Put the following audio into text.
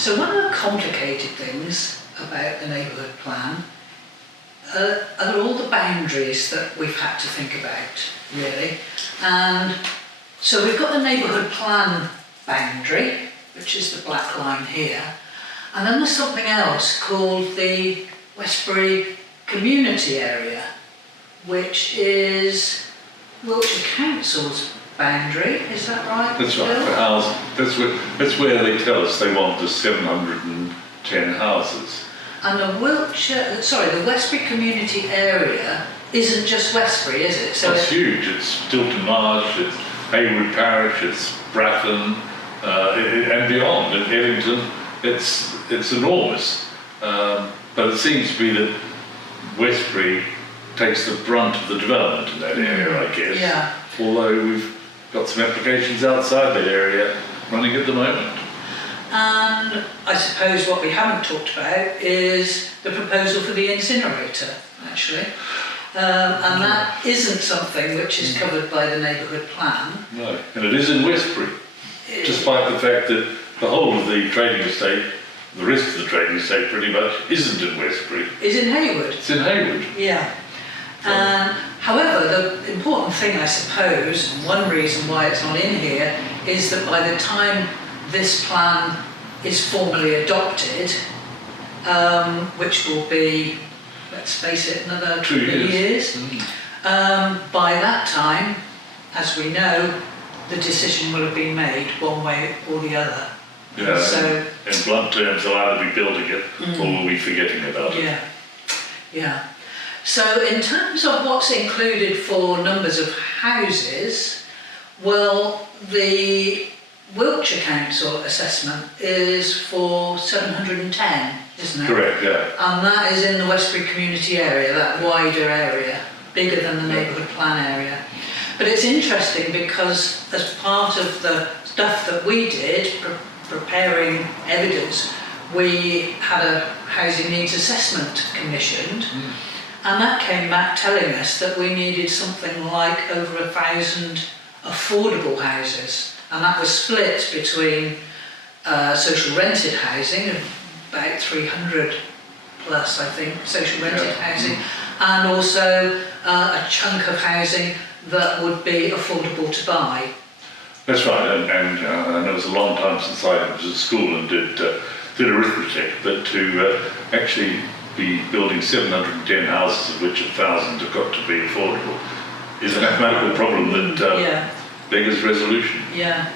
So one of the complicated things about the neighbourhood plan are all the boundaries that we've had to think about, really. And so we've got the neighbourhood plan boundary, which is the black line here, and then there's something else called the Westbury community area, which is Wiltshire Council's boundary, is that right? That's right, for houses. That's where they tell us they want the 710 houses. And the Westbury community area isn't just Westbury, is it? So it's huge. It's Stilton Marsh, it's Haywood Parish, it's Bratton, and beyond, and Evington. It's enormous. But it seems to be that Westbury takes the brunt of the development in that area, I guess. Yeah. Although we've got some applications outside that area running at the moment. And I suppose what we haven't talked about is the proposal for the incinerator, actually. And that isn't something which is covered by the neighbourhood plan. No, and it is in Westbury, despite the fact that the whole of the trading estate, the rest of the trading estate pretty much, isn't in Westbury. Is in Haywood. It's in Haywood. Yeah. However, the important thing, I suppose, and one reason why it's not in here, is that by the time this plan is formally adopted, which will be, let's face it, another 2 years. By that time, as we know, the decision will have been made one way or the other. Yeah, so, in blunt terms, they'll either be building it or we'll be forgetting about it. Yeah. So in terms of what's included for numbers of houses, well, the Wiltshire Council assessment is for 710, isn't it? Correct, yeah. And that is in the Westbury community area, that wider area, bigger than the neighbourhood plan area. But it's interesting because as part of the stuff that we did, preparing evidence, we had a housing needs assessment commissioned, and that came back telling us that we needed something like over 1,000 affordable houses. And that was split between social rented housing, about 300 plus, I think, social rented housing, and also a chunk of housing that would be affordable to buy. That's right, and I know it was a long time since I was at school and did arithmetic, but to actually be building 710 houses, of which 1,000 have got to be affordable, is a mathematical problem that beggars resolution. Yeah.